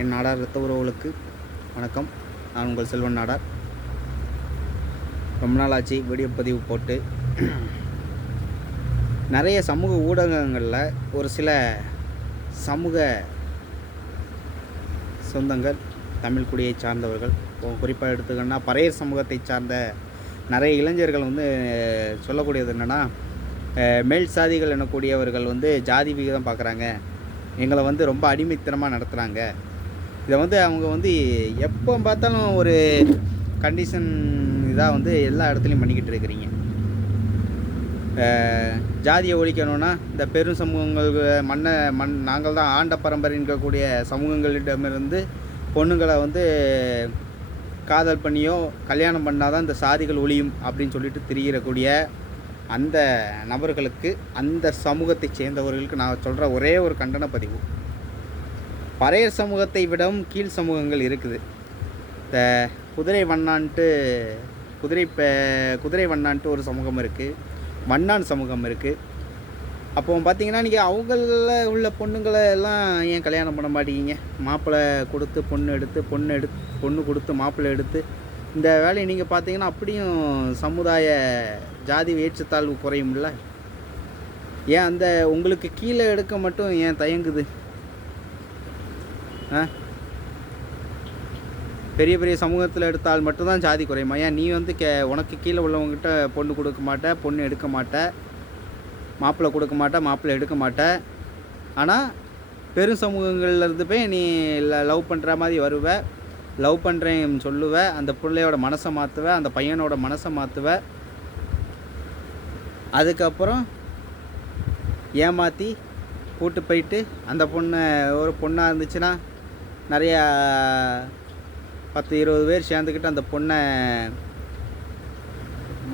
என் நாடார் இரத்த உறவுகளுக்கு வணக்கம். நான் உங்கள் செல்வன் நாடார். ரொம்ப நாள் ஆச்சு வீடியோ பதிவு போட்டு. நிறைய சமூக ஊடகங்களில் ஒரு சில சமூக சொந்தங்கள் தமிழ் குடியை சார்ந்தவர்கள். குறிப்பாக எடுத்துக்கணும்னா பறையர் சமூகத்தை சார்ந்த நிறைய இளைஞர்கள் வந்து சொல்லக்கூடியது என்னென்னா மேல் சாதிகள் எனக்கூடியவர்கள் வந்து ஜாதி விகிதம் பார்க்குறாங்க. எங்களை வந்து ரொம்ப அடிமைத்தனமாக நடத்துகிறாங்க இதை வந்து அவங்க வந்து எப்போ பார்த்தாலும் ஒரு கண்டிஷன் இதாக வந்து எல்லா இடத்துலையும் பண்ணிக்கிட்டு இருக்கிறீங்க. ஜாதியை ஒழிக்கணும்னா இந்த பெரும் சமூகங்கள் மண்ணை மண் நாங்கள் தான் ஆண்ட பரம்பரை இருக்கக்கூடிய சமூகங்களிடமிருந்து பொண்ணுங்களை வந்து காதல் பண்ணியோ கல்யாணம் பண்ணாதான் இந்த சாதிகள் ஒழியும் அப்படின்னு சொல்லிட்டு திரிகிறக்கூடிய அந்த நபர்களுக்கு அந்த சமூகத்தை சேர்ந்தவர்களுக்கு நான் சொல்கிற ஒரே ஒரு கண்டன பதிவு. பறையர் சமூகத்தை விடவும் கீழ் சமூகங்கள் இருக்குது. இந்த குதிரை வண்ணான்ட்டு குதிரை ப- குதிரை வண்ணான்ட்டு ஒரு சமூகம் இருக்குது வண்ணான் சமூகம் இருக்குது அப்போ பார்த்தீங்கன்னா நீங்கள் அவங்கள உள்ள பொண்ணுங்களை எல்லாம் ஏன் கல்யாணம் பண்ண மாட்டேங்கிங்க மாப்பிள்ளை கொடுத்து பொண்ணு எடுத்து பொண்ணு எடுத்து பொண்ணு கொடுத்து மாப்பிள்ளை எடுத்து. இந்த வேலையை நீங்கள் பார்த்தீங்கன்னா அப்படியும் சமுதாய ஜாதி ஏற்றத்தாழ்வு குறையும்ல? ஏன் அந்த உங்களுக்கு கீழே எடுக்க மட்டும் ஏன் தயங்குது? பெரிய பெரிய சமூகத்தில் எடுத்தால் மட்டும்தான் ஜாதி குறையுமா? ஏன் நீ வந்து கே உனக்கு கீழே உள்ளவங்ககிட்ட பொண்ணு கொடுக்க மாட்ட பொண்ணு எடுக்க மாட்ட மாப்பிள்ளை கொடுக்க மாட்டேன் மாப்பிள்ளை எடுக்க மாட்ட. ஆனால் பெரும் சமூகங்கள்லேருந்து போய் நீ லவ் பண்ணுற மாதிரி வருவ. லவ் பண்ணுறேன் சொல்லுவ. அந்த பிள்ளையோட மனசை மாற்றுவ அந்த பையனோட மனசை மாற்றுவ அதுக்கப்புறம் ஏமாற்றி கூட்டு போயிட்டு அந்த பொண்ணை ஒரு பொண்ணாக இருந்துச்சுன்னா நிறையா பத்து இருபது பேர் சேர்ந்துக்கிட்டு அந்த பொண்ணை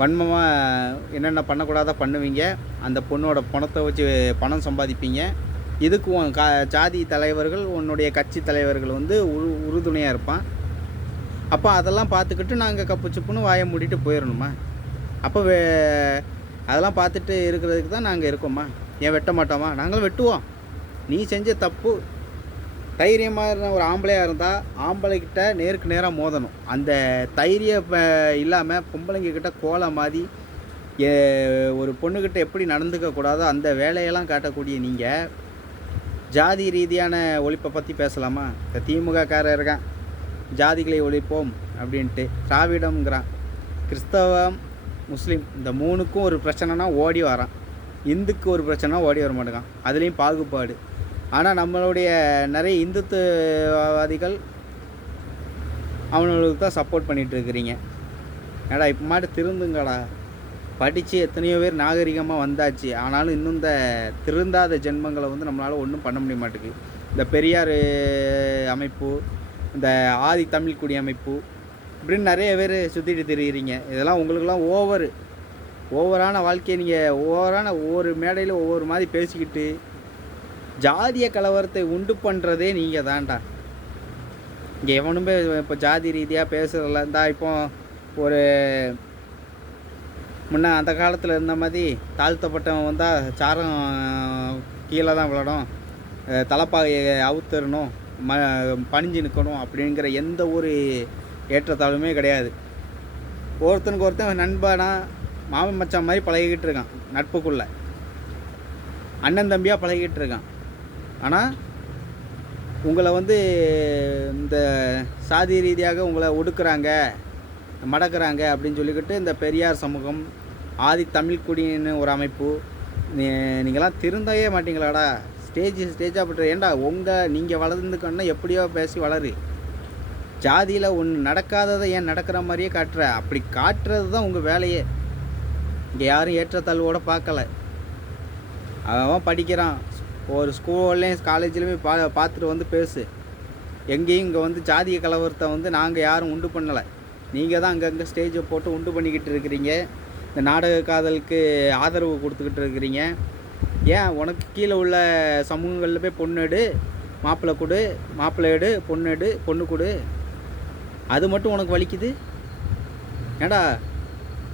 வன்மமாக என்னென்ன பண்ணக்கூடாதோ பண்ணுவீங்க. அந்த பொண்ணோட பணத்தை வச்சு பணம் சம்பாதிப்பீங்க. இதுக்கு உன் கா ஜாதி தலைவர்கள் உன்னுடைய கட்சி தலைவர்கள் வந்து உரு உறுதுணையாக இருப்பான். அப்போ அதெல்லாம் பார்த்துக்கிட்டு நாங்கள் கப்பு சுப்புன்னு வாயை மூடிட்டு போயிடணுமா அப்போ வே அதெல்லாம் பார்த்துட்டு இருக்கிறதுக்கு தான் நாங்கள் இருக்கோமா? ஏன் வெட்ட மாட்டோமா? நாங்களும் வெட்டுவோம். நீ செஞ்ச தப்பு தைரியமாக இருந்த ஒரு ஆம்பளையாக இருந்தால் ஆம்பளைக்கிட்ட நேருக்கு நேராக மோதணும். அந்த தைரியம் இல்லாமல் பொம்பளைங்க கிட்ட கோலை மாதிரி ஏ- ஒரு பொண்ணுக்கிட்ட எப்படி நடந்துக்க கூடாதோ அந்த வேலையெல்லாம் காட்டக்கூடிய நீங்கள் ஜாதி ரீதியான ஒழிப்பை பற்றி பேசலாமா? இந்த திமுக இருக்கான். ஜாதிகளை ஒழிப்போம் அப்படின்ட்டு திராவிடம்ங்கிறான். கிறிஸ்தவம் முஸ்லீம் இந்த மூணுக்கும் ஒரு பிரச்சனைனா ஓடி வரான். இந்துக்கு ஒரு பிரச்சனை ஓடி வர மாட்டேங்கான். அதுலேயும் பாகுபாடு. ஆனால் நம்மளுடைய நிறைய இந்துத்துவாதிகள் அவனுங்களுக்கு தான் சப்போர்ட் பண்ணிட்டு இருக்கிறீங்க ஏடா இப்போ மாட்டு திருந்துங்கடா. படித்து எத்தனையோ பேர் நாகரிகமாக வந்தாச்சு. ஆனாலும் இன்னும் இந்த திருந்தாத ஜென்மங்களை வந்து நம்மளால் ஒன்றும் பண்ண முடிய மாட்டேங்குது. இந்த பெரியார் அமைப்பு இந்த ஆதி தமிழ் குடி அமைப்பு இப்படின்னு நிறைய பேர் சுற்றிட்டு திரிகிறீங்க இதெல்லாம் உங்களுக்கெல்லாம் ஓவர் ஓவரான வாழ்க்கையை நீங்கள் ஓவரான ஒவ்வொரு மேடையில் ஒவ்வொரு மாதிரி பேசிக்கிட்டு ஜாதிய கலவரத்தை உண்டு பண்ணுறதே நீங்கள் தான்டா. இங்கே எவனுமே இப்போ ஜாதி ரீதியாக பேசுகிறதில்ல இருந்தால் இப்போ ஒரு முன்ன அந்த காலத்தில் இருந்த மாதிரி தாழ்த்தப்பட்டவன் வந்தால் சாரம் கீழே தான் விழணும். தலைப்பாகையை அவுத்தரணும் ம பணிஞ்சு நிற்கணும் அப்படிங்கிற எந்த ஒரு ஏற்றத்தாழ்வுமே கிடையாது. ஒருத்தனுக்கு ஒருத்தன் நண்பனா மாமன் மச்சான் மாதிரி பழகிக்கிட்டு இருக்கான் நட்புக்குள்ளே. அண்ணன் தம்பியாக பழகிட்டு இருக்கான். ஆனால் உங்களை வந்து இந்த சாதி ரீதியாக உங்களை ஒடுக்குறாங்க மடக்குறாங்க அப்படின்னு சொல்லிக்கிட்டு இந்த பெரியார் சமூகம் ஆதி தமிழ் குடின்னு ஒரு அமைப்பு நீ நீங்களாம் திருந்தவே மாட்டீங்களாடா. ஸ்டேஜ் ஸ்டேஜாக பட்டு ஏன்டா உங்கள் நீங்கள் வளர்ந்துக்கணுன்னா எப்படியோ பேசி வளரு. ஜாதியில் ஒன்று நடக்காததை ஏன் நடக்கிற மாதிரியே காட்டுற? அப்படி காட்டுறது தான் உங்கள் வேலையே. இங்கே யாரும் ஏற்றத்தாழ்வோடு பார்க்கல. அவன் படிக்கிறான். ஒரு ஸ்கூல்லையும் காலேஜ்லேயுமே பா பார்த்துட்டு வந்து பேசு. எங்கேயும் இங்கே வந்து ஜாதிய கலவரத்தை வந்து நாங்கள் யாரும் உண்டு பண்ணலை. நீங்கள் தான் அங்கங்கே ஸ்டேஜை போட்டு உண்டு பண்ணிக்கிட்டு இருக்கிறீங்க. இந்த நாடக காதலுக்கு ஆதரவு கொடுத்துக்கிட்டு இருக்கிறீங்க. ஏன் உனக்கு கீழே உள்ள சமூகங்களில் போய் பொண்ணு எடு மாப்பிள்ளை கொடு மாப்பிள்ளை எடு பொண்ணு எடு பொண்ணு கொடு. அது மட்டும் உனக்கு வலிக்குது? ஏடா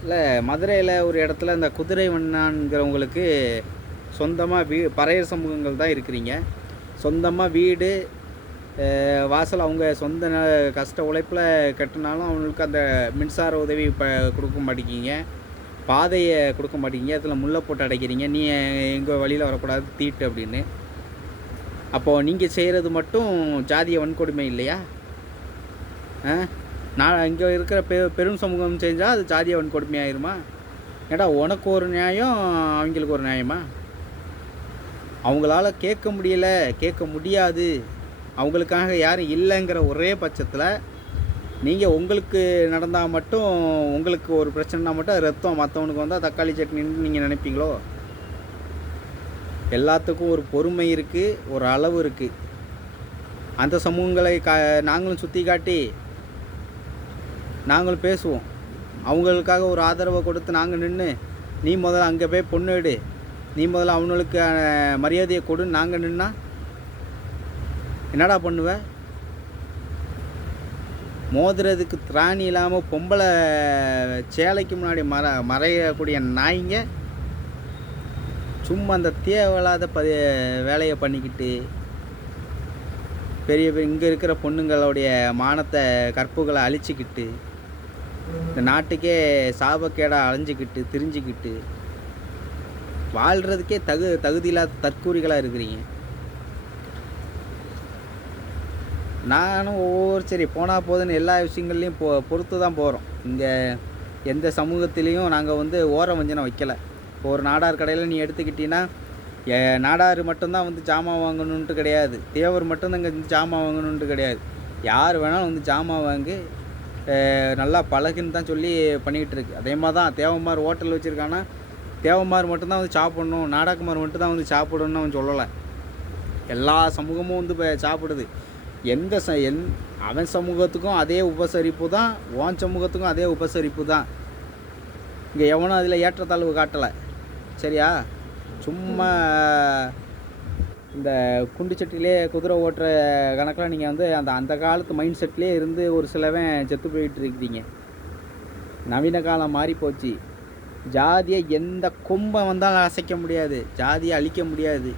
இல்லை மதுரையில் ஒரு இடத்துல இந்த குதிரை வண்ணான்கிறவங்களுக்கு சொந்தமாக வீ பறையர் சமூகங்கள் தான் இருக்கிறீங்க. சொந்தமாக வீடு வாசல் அவங்க சொந்த ந- கஷ்ட உழைப்பில் கட்டினாலும் அவங்களுக்கு அந்த மின்சார உதவி இப்போ கொடுக்க மாட்டேங்கிங்க பாதையை கொடுக்க மாட்டேங்கிங்க அதில் முல்லை போட்டு அடைக்கிறீங்க. நீ எங்கள் வழியில் வரக்கூடாது தீட்டு அப்படின்னு. அப்போது நீங்கள் செய்கிறது மட்டும் ஜாதிய வன்கொடுமை இல்லையா? ஆ நான் இங்கே இருக்கிற பெ பெரும் சமூகம் செஞ்சால் அது ஜாதிய வன்கொடுமை ஆயிருமா ஏடா உனக்கு ஒரு நியாயம் அவங்களுக்கு ஒரு நியாயமா? அவங்களால கேட்க முடியல கேட்க முடியாது. அவங்களுக்காக யாரும் இல்லைங்கிற ஒரே பட்சத்தில் நீங்கள் உங்களுக்கு நடந்தால் மட்டும் உங்களுக்கு ஒரு பிரச்சனைனா மட்டும் ரத்தம் மற்றவனுக்கு வந்தால் தக்காளி சட்னின்னு நீங்கள் நினைப்பீங்களோ? எல்லாத்துக்கும் ஒரு பொறுமை இருக்குது ஒரு அளவு இருக்குது அந்த சமூகங்களை கா நாங்களும் சுற்றி காட்டி நாங்களும் பேசுவோம். அவங்களுக்காக ஒரு ஆதரவை கொடுத்து நாங்கள் நின்று நீ முதல்ல அங்கே போய் பொண்ணு எடு. நீ முதல்ல அவங்களுக்கு மரியாதையை கொடு. நாங்கள் நின்னா என்னடா பண்ணுவ? மோதுறதுக்கு திராணி இல்லாமல் பொம்பளை சேலைக்கு முன்னாடி மற மறையக்கூடிய நாய்ங்க சும்மா அந்த தேவையில்லாத ப வேலையை பண்ணிக்கிட்டு பெரிய பெரிய இங்கே இருக்கிற பொண்ணுங்களுடைய மானத்தை கற்புகளை அழிச்சிக்கிட்டு இந்த நாட்டுக்கே சாபக்கேடாக அலைஞ்சிக்கிட்டு திரிஞ்சிக்கிட்டு வாழ்கிறதுக்கே தகு தகுதியில்லாத தற்கூறிகளாக இருக்கிறீங்க. நானும் ஒவ்வொரு சரி போனால் போதுன்னு எல்லா விஷயங்கள்லையும் போ பொறுத்து தான் போகிறோம் இங்கே எந்த சமூகத்திலையும் நாங்கள் வந்து ஓர வஞ்சனை வைக்கலை. இப்போ ஒரு நாடார் கடையில் நீ எடுத்துக்கிட்டீங்கன்னா நாடார் மட்டும்தான் வந்து ஜாமான் வாங்கணுன்ட்டு கிடையாது. தேவர் மட்டும்தான் இங்கே ஜாமான் வாங்கணுன்ட்டு கிடையாது. யார் வேணாலும் வந்து ஜாமான் வாங்கி நல்லா பழகுன்னு தான் சொல்லி பண்ணிக்கிட்டு இருக்கு. அதே மாதிரி தான் தேவமார் ஹோட்டல் வச்சுருக்காங்கன்னா தேவமார் மட்டும்தான் வந்து சாப்பிடணும் நாடாக்குமார் மட்டும்தான் வந்து சாப்பிடணும்னு அவன் சொல்லலை. எல்லா சமூகமும் வந்து இப்போ சாப்பிடுது. எந்த ச எந் அவன் சமூகத்துக்கும் அதே உபசரிப்பு தான் ஓன் சமூகத்துக்கும் அதே உபசரிப்பு தான். இங்கே எவனும் அதில் ஏற்றத்தாழ்வு காட்டலை. சரியா? சும்மா இந்த குண்டு சட்டிலே குதிரை ஓட்டுற கணக்கில் நீங்கள் வந்து அந்த அந்த காலத்து மைண்ட் செட்லேயே இருந்து ஒரு சிலவன் செத்து போயிட்டு இருக்கிறீங்க. நவீன காலம் மாறி போச்சு ஜாதியை எந்த கொம்பை வந்தாலும் அசைக்க முடியாது ஜாதியை அழிக்க முடியாது.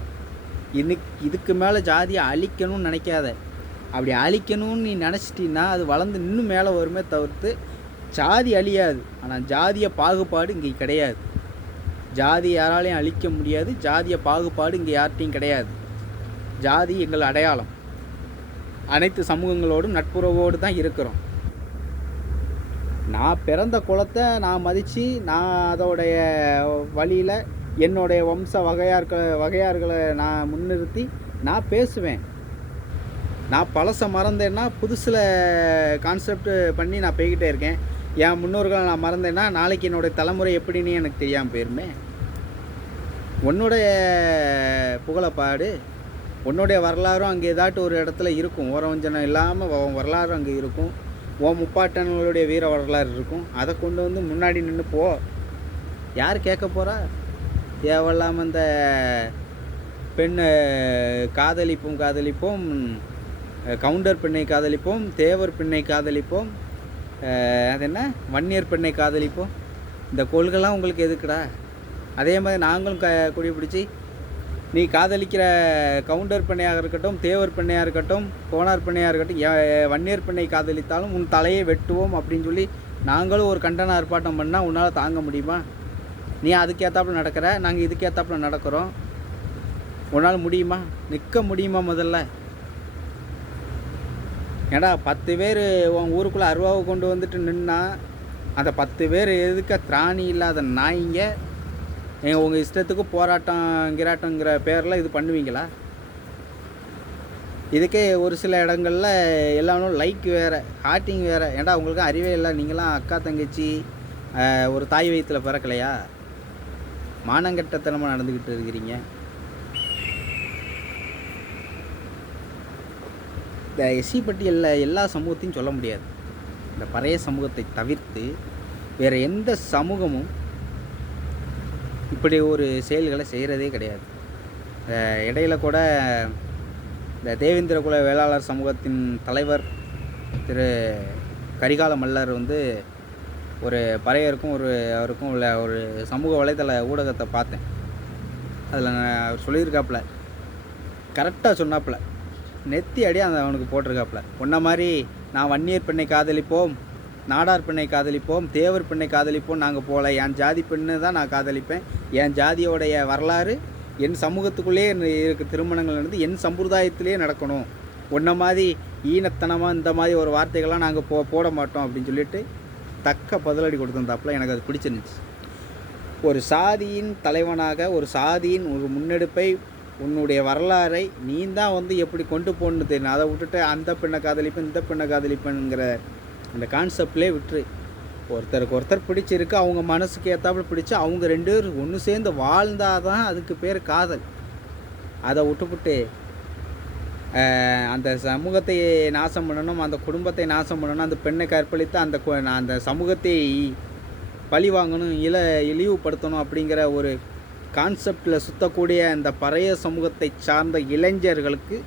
இன்னைக்கு இதுக்கு மேலே ஜாதியை அழிக்கணும்னு நினைக்காத. அப்படி அழிக்கணும்னு நீ நினச்சிட்டின்னா அது வளர்ந்து இன்னும் மேலே வருமே தவிர்த்து ஜாதி அழியாது. ஆனால் ஜாதிய பாகுபாடு இங்கே கிடையாது. ஜாதி யாராலையும் அழிக்க முடியாது ஜாதிய பாகுபாடு இங்கே யார்கிட்டையும் கிடையாது. ஜாதி எங்கள் அடையாளம். அனைத்து சமூகங்களோடும் நட்புறவோடு தான் இருக்கிறோம். நான் பிறந்த குலத்தை நான் மதித்து நான் அதோடைய வழியில் என்னுடைய வம்ச வகையார்களை வகையார்களை நான் முன்னிறுத்தி நான் பேசுவேன். நான் பழசை மறந்தேன்னா புதுசில் கான்செப்ட் பண்ணி நான் போய்கிட்டே இருக்கேன். என் முன்னோர்களை நான் மறந்தேன்னா நாளைக்கு என்னுடைய தலைமுறை எப்படின்னு எனக்கு தெரியாமல் போயிருமே. உன்னுடைய புகழப்பாடு உன்னுடைய வரலாறும் அங்கே ஏதாட்டும் ஒரு இடத்துல இருக்கும். ஓரவஞ்சனம் இல்லாமல் வரலாறும் அங்கே இருக்கும். உன் முப்பாட்டன்களுடைய வீர வரலாறு இருக்கும். அதை கொண்டு வந்து முன்னாடி நின்று போ. யார் கேட்க போகிறா தேவையில்லாமல் இந்த பெண் காதலிப்போம் காதலிப்போம் கவுண்டர் பெண்ணை காதலிப்போம் தேவர் பெண்ணை காதலிப்போம் அது என்ன? வன்னியர் பெண்ணை காதலிப்போம். இந்த கொள்கைலாம் உங்களுக்கு எதுக்குடா? அதே மாதிரி நாங்களும் க குடி பிடிச்சி நீ காதலிக்கிற கவுண்டர் பெண்ணையாக இருக்கட்டும் தேவர் பெண்ணையாக இருக்கட்டும் கோனார் பெண்ணையாக இருக்கட்டும் வன்னியர் பெண்ணை காதலித்தாலும் உன் தலையை வெட்டுவோம் அப்படின்னு சொல்லி நாங்களும் ஒரு கண்டன ஆர்ப்பாட்டம் பண்ணால் உன்னால் தாங்க முடியுமா? நீ அதுக்கேற்றாப்புல நடக்கிற நாங்கள் இதுக்கேற்றாப்புல நடக்கிறோம். உன்னால் முடியுமா? நிற்க முடியுமா முதல்ல? ஏடா பத்து பேர் உன் ஊருக்குள்ளே அருவாவை கொண்டு வந்துட்டு நின்னா அந்த பத்து பேர் எதுக்க திராணி இல்லாத நாய்ங்க? நீங்கள் உங்கள் இஷ்டத்துக்கு போராட்டம் கிராட்டங்கிற பேரில் இது பண்ணுவீங்களா? இதுக்கே ஒரு சில இடங்களில் எல்லாரும் லைக் வேறு ஹார்ட்டிங் வேறு. ஏன்டா உங்களுக்கு அறிவே இல்லை. நீங்களாம் அக்கா தங்கச்சி ஒரு தாய் வயிற்றில் பிறக்கலையா? மானங்கெட்டத்தனமாக நடந்துக்கிட்டு இருக்கிறீங்க. இந்த எஸ்சி பட்டியலில் எல்லா சமூகத்தையும் சொல்ல முடியாது. இந்த பழைய சமூகத்தை தவிர்த்து வேறு எந்த சமூகமும் இப்படி ஒரு செயல்களை செய்கிறதே கிடையாது. அஹ் இடையில கூட இந்த தேவேந்திர குல வேளாளர் சமூகத்தின் தலைவர் திரு கரிகால மல்லர் வந்து ஒரு பறையருக்கும் ஒரு அவருக்கும் உள்ள ஒரு சமூக வலைதள ஊடகத்தை பார்த்தேன். அதில் அவர் சொல்லியிருக்காப்புல. கரெக்டாக சொன்னாப்புல. நெத்தி அடி அந்த அவனுக்கு போட்டிருக்காப்புல. உன்ன மாதிரி நான் வன்னியர் பெண்ணை காதலிப்போம். நாடார் பெண்ணை காதலிப்போம் தேவர் பெண்ணை காதலிப்போம் நாங்கள் போகல என் ஜாதி பெண்ணு தான் நான் காதலிப்பேன். என் ஜாதியோடைய வரலாறு என் சமூகத்துக்குள்ளேயே இருக்க திருமணங்கள் நடந்து என் சம்பிரதாயத்திலே நடக்கணும். ஒன்றை மாதிரி ஈனத்தனமாக இந்த மாதிரி ஒரு வார்த்தைகள்லாம் நாங்கள் போ போட மாட்டோம் அப்படின்னு சொல்லிட்டு தக்க பதிலடி கொடுத்துருந்தாப்புல. எனக்கு அது பிடிச்சிருந்துச்சு. ஒரு சாதியின் தலைவனாக ஒரு சாதியின் ஒரு முன்னெடுப்பை உன்னுடைய வரலாறை நீ தான் வந்து எப்படி கொண்டு போகணுன்னு தெரியும். அதை விட்டுட்டு அந்த பெண்ணை காதலிப்பேன் இந்த பெண்ணை காதலிப்பேனுங்கிற அந்த கான்செப்ட்லேயே விட்டுரு. ஒருத்தருக்கு ஒருத்தர் பிடிச்சிருக்கு அவங்க மனசுக்கு ஏற்றாப்புல பிடிச்சி அவங்க ரெண்டு பேரும் ஒன்று சேர்ந்து வாழ்ந்தால் தான் அதுக்கு பேர் காதல். அதை விட்டுப்புட்டு அந்த சமூகத்தை நாசம் பண்ணணும் அந்த குடும்பத்தை நாசம் பண்ணணும் அந்த பெண்ணை கற்பழித்து அந்த அந்த சமூகத்தை பழி வாங்கணும் இல இழிவுபடுத்தணும் அப்படிங்கிற ஒரு கான்செப்டில் சுத்தக்கூடிய அந்த பழைய சமூகத்தை சார்ந்த இளைஞர்களுக்கு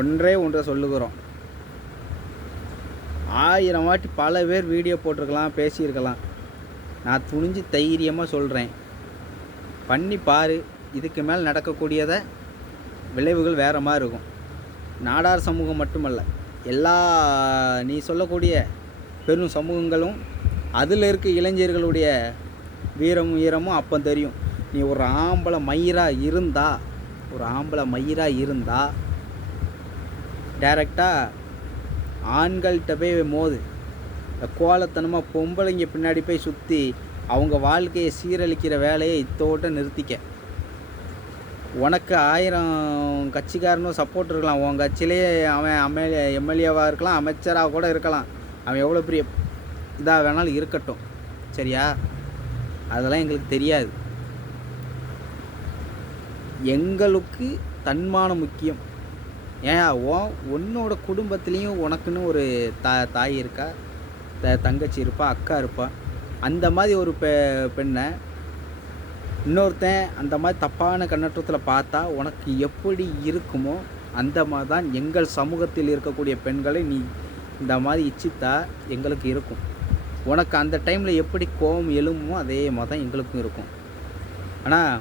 ஒன்றே ஒன்றை சொல்லுகிறோம். ஆயிரம் வாட்டி பல பேர் வீடியோ போட்டிருக்கலாம் பேசியிருக்கலாம். நான் துணிஞ்சு தைரியமாக சொல்கிறேன் பண்ணி பாரு இதுக்கு மேல் நடக்கக்கூடியதை விளைவுகள் வேறு மாதிரி இருக்கும். நாடார் சமூகம் மட்டுமல்ல எல்லா நீ சொல்லக்கூடிய பெரும் சமூகங்களும் அதில் இருக்க இளைஞர்களுடைய வீரமும் ஈரமும் அப்போ தெரியும். நீ ஒரு ஆம்பளை மயிராக இருந்தா ஒரு ஆம்பளை மயிராக இருந்தா டைரெக்டாக ஆண்கள்கிட்ட போய் மோது. கோலத்தனமாக பொம்பளைங்க பின்னாடி போய் சுற்றி அவங்க வாழ்க்கையை சீரழிக்கிற வேலையை இத்தோட்ட நிறுத்திக்க. உனக்கு ஆயிரம் கட்சிக்காரனும் சப்போர்ட் இருக்கலாம். உன் கட்சியிலேயே அவன் எம்எல்ஏ எம்எல்ஏவாக இருக்கலாம். அமைச்சராக கூட இருக்கலாம். அவன் எவ்வளோ பெரிய இதாக வேணாலும் இருக்கட்டும். சரியா? அதெல்லாம் எங்களுக்கு தெரியாது. எங்களுக்கு தன்மானம் முக்கியம். ஏன் ஓ உன்னோட குடும்பத்துலேயும் உனக்குன்னு ஒரு தா தாய் இருக்கா? த தங்கச்சி இருப்பா அக்கா இருப்பா. அந்த மாதிரி ஒரு பெ பெண்ணை இன்னொருத்தன் அந்த மாதிரி தப்பான கண்ணோட்டத்தில் பார்த்தா உனக்கு எப்படி இருக்குமோ அந்த மாதிரி தான் எங்கள் சமூகத்தில் இருக்கக்கூடிய பெண்களை நீ இந்த மாதிரி இச்சித்தா எங்களுக்கு இருக்கும். உனக்கு அந்த டைமில் எப்படி கோபம் எழுமோ அதே மாதிரி தான் எங்களுக்கும் இருக்கும். ஆனால்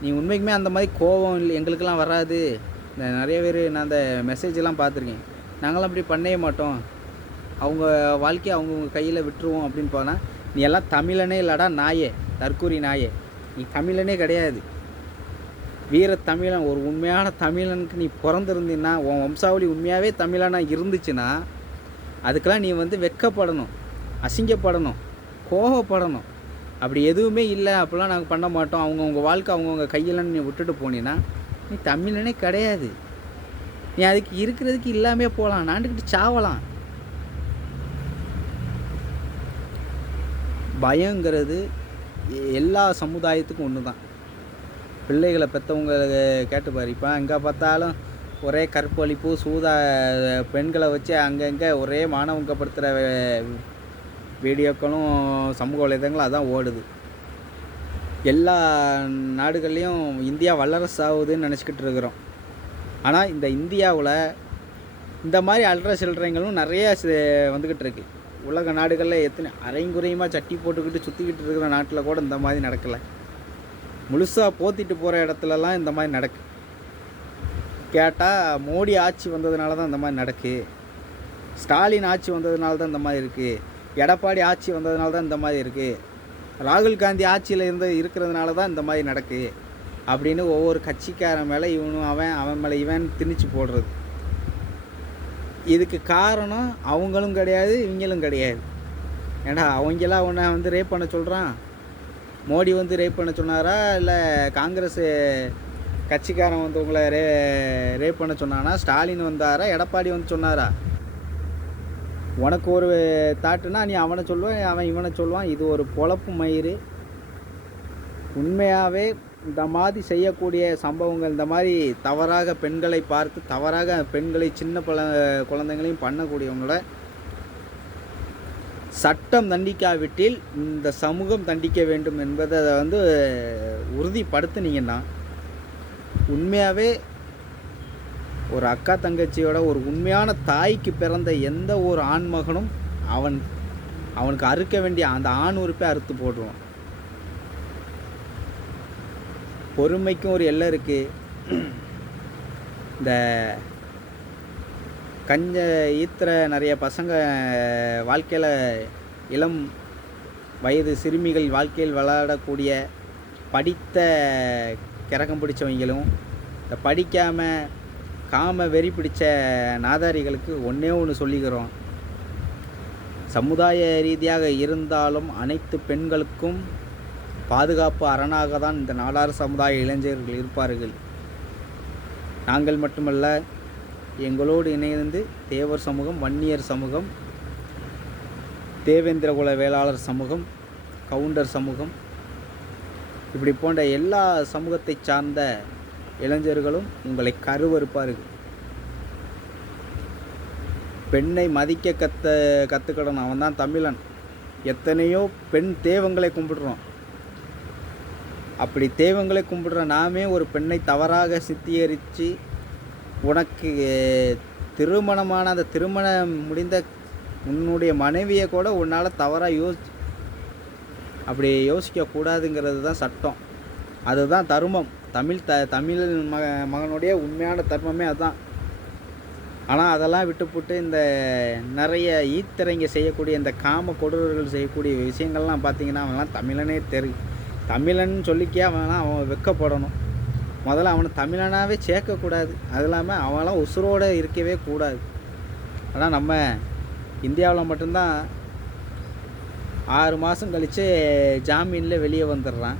நீ உண்மைக்குமே அந்த மாதிரி கோபம் இல்லை எங்களுக்கெல்லாம் வராது. நிறைய பேர் நான் அந்த மெசேஜெல்லாம் பார்த்துருக்கேன். நாங்களாம் அப்படி பண்ணவே மாட்டோம். அவங்க வாழ்க்கையை அவங்கவுங்க கையில் விட்டுருவோம் அப்படின்னு போனால் நீ எல்லாம் தமிழனே இல்லடா நாயே தற்கூரி நாயே. நீ தமிழனே கிடையாது. வீர தமிழன் ஒரு உண்மையான தமிழனுக்கு நீ பிறந்திருந்தீன்னா உன் வம்சாவளி உண்மையாகவே தமிழனாக இருந்துச்சுன்னா அதுக்கெல்லாம் நீ வந்து வெட்கப்படணும் அசிங்கப்படணும் கோபப்படணும் அப்படி எதுவுமே இல்லை அப்படிலாம் நாங்கள் பண்ண மாட்டோம். அவங்கவுங்க வாழ்க்கை அவங்கவுங்க கையிலன்னு நீ விட்டுட்டு போனீன்னா நீ தமிழனே கிடையாது. நீ அதுக்கு இருக்கிறதுக்கு இல்லாமே போகலாம் நாண்டுக்கிட்டு சாவலாம். பயங்கிறது எல்லா சமுதாயத்துக்கும் ஒன்று தான் பிள்ளைகளை பெற்றவங்க கேட்டு இப்போ எங்கே பார்த்தாலும் ஒரே கற்பழிப்பு சூதா பெண்களை வச்சு அங்கங்கே ஒரே மானவங்கப்படுத்துகிற வீடியோக்களும் சமூக வலைதளங்களும் அதான் ஓடுது. எல்லா நாடுகள்லேயும் இந்தியா வல்லரசு ஆகுதுன்னு நினச்சிக்கிட்டு இருக்கிறோம். ஆனால் இந்த இந்தியாவில் இந்த மாதிரி அல்ற சில்லறைங்களும் நிறைய வந்துக்கிட்டு இருக்கு. உலக நாடுகளில் எத்தனை அரைங்குறையுமாக சட்டி போட்டுக்கிட்டு சுற்றிக்கிட்டு இருக்கிற நாட்டில் கூட இந்த மாதிரி நடக்கலை. முழுசாக போத்திட்டு போகிற இடத்துலலாம் இந்த மாதிரி நடக்கு. கேட்டால் மோடி ஆட்சி வந்ததுனால தான் இந்த மாதிரி நடக்கு. ஸ்டாலின் ஆட்சி வந்ததுனால தான் இந்த மாதிரி இருக்குது எடப்பாடி ஆட்சி வந்ததுனால தான் இந்த மாதிரி இருக்குது ராகுல் காந்தி ஆட்சியில் இருந்து இருக்கிறதுனால தான் இந்த மாதிரி நடக்கு அப்படின்னு ஒவ்வொரு கட்சிக்காரன் மேலே இவனும் அவன் அவன் மேலே இவன் திணிச்சு போடுறது. இதுக்கு காரணம் அவங்களும் கிடையாது இவங்களும் கிடையாது. ஏன்னா அவங்களாம் உன்னை வந்து ரேப் பண்ண சொல்கிறான் மோடி வந்து ரேப் பண்ண சொன்னாரா? இல்லை காங்கிரஸ் கட்சிக்காரன் வந்து உங்களை ரே ரேப் பண்ண சொன்னானா? ஸ்டாலின் வந்தாரா? எடப்பாடி வந்து சொன்னாரா? உனக்கு ஒரு தாட்டுனா நீ அவனை சொல்லுவான் அவன் இவனை சொல்லுவான். இது ஒரு பொழப்பு மயிறு. உண்மையாகவே இந்த மாதிரி செய்யக்கூடிய சம்பவங்கள் இந்த மாதிரி தவறாக பெண்களை பார்த்து தவறாக பெண்களை சின்ன பல குழந்தைங்களையும் பண்ணக்கூடியவங்கள சட்டம் தண்டிக்காவிட்டில் இந்த சமூகம் தண்டிக்க வேண்டும் என்பதை வந்து உறுதிப்படுத்துனீங்கன்னா உண்மையாகவே ஒரு அக்கா தங்கச்சியோட ஒரு உண்மையான தாய்க்கு பிறந்த எந்த ஒரு ஆண்மகனும் அவன் அவனுக்கு அறுக்க வேண்டிய அந்த ஆண் உறுப்பை அறுத்து போடுவான் பொறுமைக்கும் ஒரு எல்லை இருக்குது இந்த கஞ்ச ஈத்துற நிறைய பசங்க வாழ்க்கையில் இளம் வயது சிறுமிகள் வாழ்க்கையில் விளையாடக்கூடிய படித்த கிறக்கம் பிடிச்சவங்களும் இந்த படிக்காமல் காம வெறி பிடிச்ச நாதாரிகளுக்கு ஒன்றே ஒன்று சொல்லிக்கிறோம். சமுதாய ரீதியாக இருந்தாலும் அனைத்து பெண்களுக்கும் பாதுகாப்பு அரணாக தான் இந்த நாடார் சமுதாய இளைஞர்கள் இருப்பார்கள். நாங்கள் மட்டுமல்ல எங்களோடு இணைந்து தேவர் சமூகம் வன்னியர் சமூகம் தேவேந்திரகுல வேளாளர் சமூகம் கவுண்டர் சமூகம் இப்படி போன்ற எல்லா சமூகத்தை சார்ந்த இளைஞர்களும் உங்களை கருவறுப்பார்கள் பெண்ணை மதிக்க கத்த கற்றுக்கணும் அவன் தான் தமிழன். எத்தனையோ பெண் தெய்வங்களை கும்பிடுறோம். அப்படி தெய்வங்களை கும்பிடுற நாமே ஒரு பெண்ணை தவறாக சித்தரித்து உனக்கு திருமணமான அந்த திருமணம் முடிந்த உன்னுடைய மனைவியை கூட உன்னால் தவறாக யோசி அப்படி யோசிக்கக்கூடாதுங்கிறது தான் சட்டம். அதுதான் தர்மம். தமிழ் த தமிழ் மக மகனுடைய உண்மையான தர்மமே அதுதான் ஆனால் அதெல்லாம் விட்டுப்புட்டு இந்த நிறைய ஈத்திரைங்க செய்யக்கூடிய இந்த காம கொடூரர்கள் செய்யக்கூடிய விஷயங்கள்லாம் பார்த்தீங்கன்னா அவன்லாம் தமிழனே தெரி தமிழன் சொல்லிக்கே அவன்லாம் அவன் வெக்கப்படணும். முதல்ல அவனை தமிழனாகவே சேர்க்கக்கூடாது. அது இல்லாமல் அவன்லாம் உசுரோடு இருக்கவே கூடாது. ஆனால் நம்ம இந்தியாவில் மட்டும்தான் ஆறு மாதம் கழித்து ஜாமீனில் வெளியே வந்துடுறான்.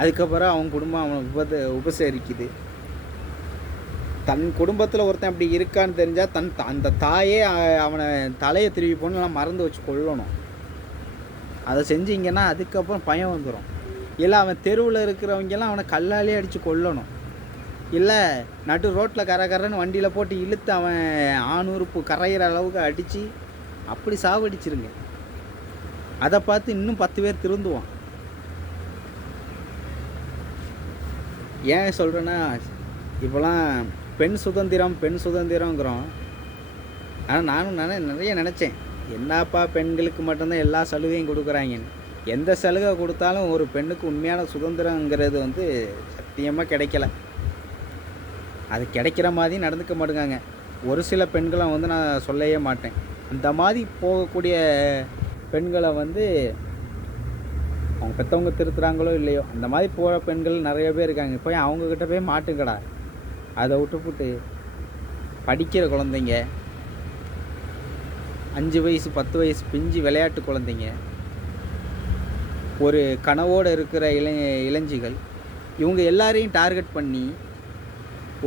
அதுக்கப்புறம் அவன் குடும்பம் அவனை உபத உபசரிக்குது. தன் குடும்பத்தில் ஒருத்தன் அப்படி இருக்கான்னு தெரிஞ்சால் தன் அந்த தாயே அவனை தலையை திருவி போன்னு மறந்து வச்சு கொள்ளணும் அதை செஞ்சீங்கன்னா அதுக்கப்புறம் பயம் வந்துடும் இல்லை அவன் தெருவில் இருக்கிறவங்கெல்லாம் அவனை கல்லாலே அடித்து கொல்லணும். இல்லை நடு ரோட்டில் கர கரன்னு வண்டியில் போட்டு இழுத்து அவன் ஆணுறுப்பு கரையிற அளவுக்கு அடித்து அப்படி சாவடிச்சிருங்க. அதை பார்த்து இன்னும் பத்து பேர் திருந்துவான். ஏன் சொல்கிறேன்னா இப்போலாம் பெண் சுதந்திரம் பெண் சுதந்திரங்கிறோம் ஆனால் நானும் நினை நிறைய நினச்சேன். என்னப்பா பெண்களுக்கு மட்டும்தான் எல்லா சலுகையும் கொடுக்குறாங்கன்னு. எந்த சலுகை கொடுத்தாலும் ஒரு பெண்ணுக்கு உண்மையான சுதந்திரங்கிறது வந்து சத்தியமாக கிடைக்கல. அது கிடைக்கிற மாதிரி நடந்துக்க மாட்டேங்காங்க. ஒரு சில பெண்களை வந்து நான் சொல்லவே மாட்டேன். அந்த மாதிரி போகக்கூடிய பெண்களை வந்து அவங்க பெற்றவங்க திருத்துறாங்களோ இல்லையோ அந்த மாதிரி போகிற பெண்கள் நிறைய பேர் இருக்காங்க. போய் அவங்கக்கிட்ட போய் மாட்டுங்கடா? அதை விட்டுப்புட்டு படிக்கிற குழந்தைங்க அஞ்சு வயசு பத்து வயசு பிஞ்சு விளையாட்டு குழந்தைங்க ஒரு கனவோடு இருக்கிற இளை இளைஞிகள் இவங்க எல்லாரையும் டார்கெட் பண்ணி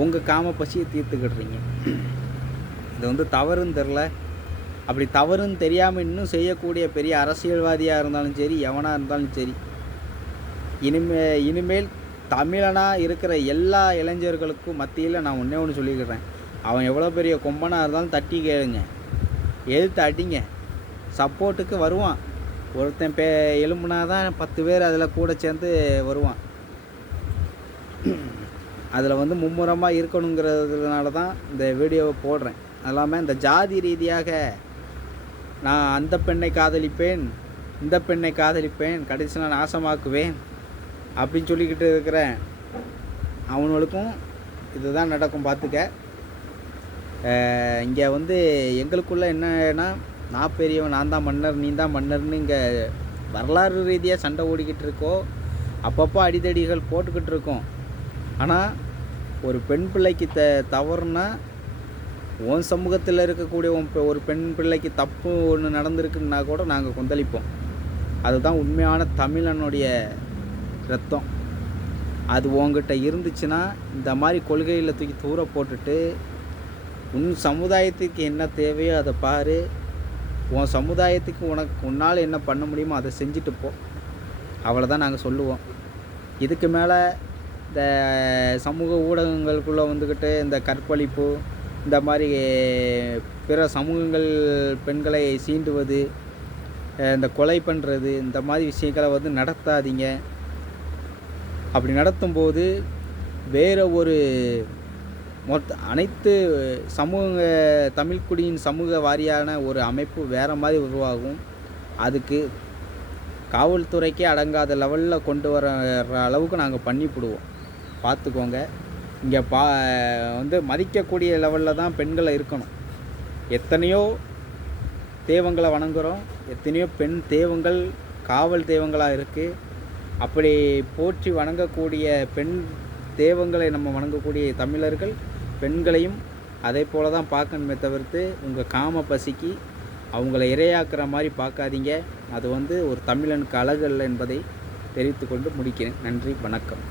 உங்கள் காம பசியை தீர்த்துக்கிடுறீங்க. இது வந்து தவறுன்னு தெரில. அப்படி தவறுன்னு தெரியாமல் இன்னும் செய்யக்கூடிய பெரிய அரசியல்வாதியாக இருந்தாலும் சரி எவனாக இருந்தாலும் சரி இனிமே இனிமேல் தமிழனாக இருக்கிற எல்லா இளைஞர்களுக்கும் மத்தியில் நான் ஒன்றே ஒன்று சொல்லிக்கிறேன் அவன் எவ்வளோ பெரிய கொம்பனாக இருந்தாலும் தட்டி கேளுங்க. எதிர்த்து அடிங்க. சப்போர்ட்டுக்கு வருவான். ஒருத்தன் பே எலும்புனா தான் பத்து பேர் அதில் கூட சேர்ந்து வருவான். அதில் வந்து மும்முரமாக இருக்கணுங்கிறதுனால தான் இந்த வீடியோவை போடுறேன். அது இல்லாமல் இந்த ஜாதி ரீதியாக நான் அந்த பெண்ணை காதலிப்பேன் இந்த பெண்ணை காதலிப்பேன் கடைசியில் நாசமாக்குவேன் அப்படின்னு சொல்லிக்கிட்டு இருக்கிற அவனுங்களுக்கும் இதுதான் நடக்கும் பார்த்துக்க. இங்கே வந்து எங்களுக்குள்ள என்னன்னா நான் பெரியவன் நான் தான் மன்னர் நீ தான் மன்னர்னு இங்கே வரலாறு ரீதியாக சண்டை ஓடிக்கிட்டு இருக்கோ அப்பப்போ அடிதடிகள் போட்டுக்கிட்டு இருக்கோம். ஆனால் ஒரு பெண் பிள்ளைக்கு த தவறுனா உன் சமூகத்தில் இருக்கக்கூடிய உன் ஒரு பெண் பிள்ளைக்கு தப்பு ஒன்று நடந்திருக்குன்னா கூட நாங்கள் கொந்தளிப்போம். அதுதான் உண்மையான தமிழனுடைய ரத்தம். அது உங்ககிட்ட இருந்துச்சுன்னா இந்த மாதிரி கொள்கையில் தூக்கி தூர போட்டுட்டு உன் சமுதாயத்துக்கு என்ன தேவையோ அதை பாரு. உன் சமுதாயத்துக்கு உனக்கு உன்னால் என்ன பண்ண முடியுமோ அதை செஞ்சுட்டு போ. அவ்வளோதான் நாங்கள் சொல்லுவோம். இதுக்கு மேலே இந்த சமூக ஊடகங்களுக்குள்ளே வந்துக்கிட்டு இந்த கற்பழிப்பு இந்த மாதிரி பிற சமூகங்கள் பெண்களை சீண்டுவது இந்த கொலை பண்ணுறது இந்த மாதிரி விஷயங்களை வந்து நடத்தாதீங்க. அப்படி நடத்தும்போது வேறு ஒரு மொத்த அனைத்து சமூக தமிழ்குடியின் சமூக வாரியான ஒரு அமைப்பு வேறு மாதிரி உருவாகும். அதுக்கு காவல்துறைக்கே அடங்காத லெவலில் கொண்டு வர அளவுக்கு நாங்கள் பண்ணிவிடுவோம் பார்த்துக்கோங்க. இங்கே பா வந்து மதிக்கக்கூடிய லெவலில் தான் பெண்களை இருக்கணும். எத்தனையோ தெய்வங்களை வணங்குகிறோம் எத்தனையோ பெண் தெய்வங்கள் காவல் தெய்வங்களாக இருக்குது அப்படி போற்றி வணங்கக்கூடிய பெண் தெய்வங்களை நம்ம வணங்கக்கூடிய தமிழர்கள் பெண்களையும் அதே போல தான் பார்க்கணுமே தவிர்த்து உங்கள் காம பசிக்கு அவங்கள இரையாக்குற மாதிரி பார்க்காதீங்க. அது வந்து ஒரு தமிழனுக்கு அழகு இல்லை என்பதை தெரிவித்துக்கொண்டு முடிக்கிறேன். நன்றி வணக்கம்.